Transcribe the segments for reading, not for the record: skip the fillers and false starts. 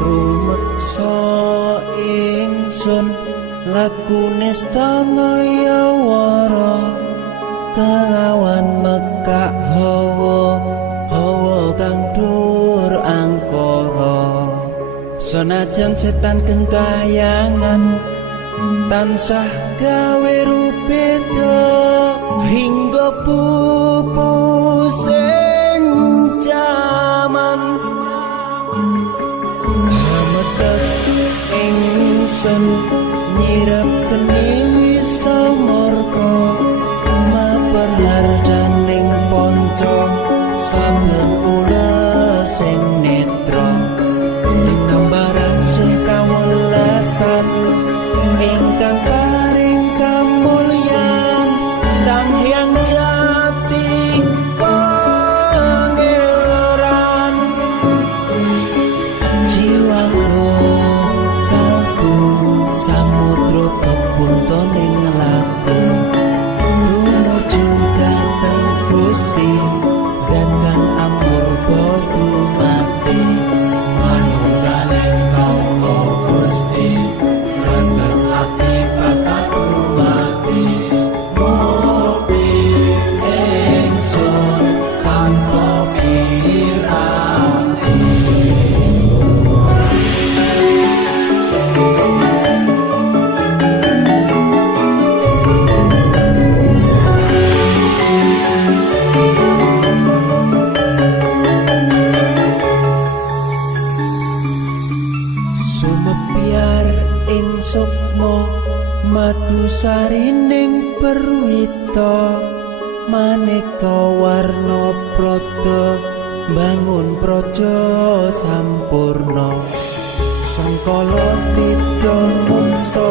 rumeksa ingsun lakune stangaya wara kelawan mekak hawa kang dur angkara senajan setan gentayangan tansah gawe rupeda hingga pupu sing jaman hametetu ingsun nyirep kene wisa murka maperlar daning ponco sampeyan ula sing netra ing gambaran sing kawelasan ingkang paring kamulyan Sang Hyang Jati Pangeran jiwaku kalbu samudra pepunta ning laku tumuju dhateng Gusti gandang amur bodu mati manunggaling kaula Gusti gandeng ati bakal mati mati ingsun tanpa piranti sumebyar ing sukma madu sarining perwita maneka warna prada bangun praja sampurna sangkala tida muksa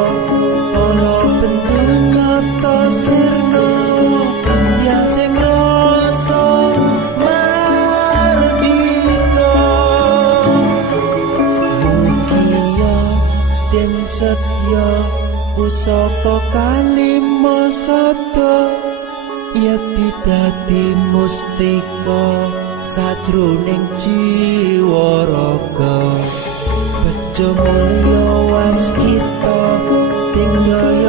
ana bendunata sirna yang sing rasa mardika mugia den setya pusaka kalima sada yekti dadi mustika sajroning jiwa raga bejo mulya waskita tinggal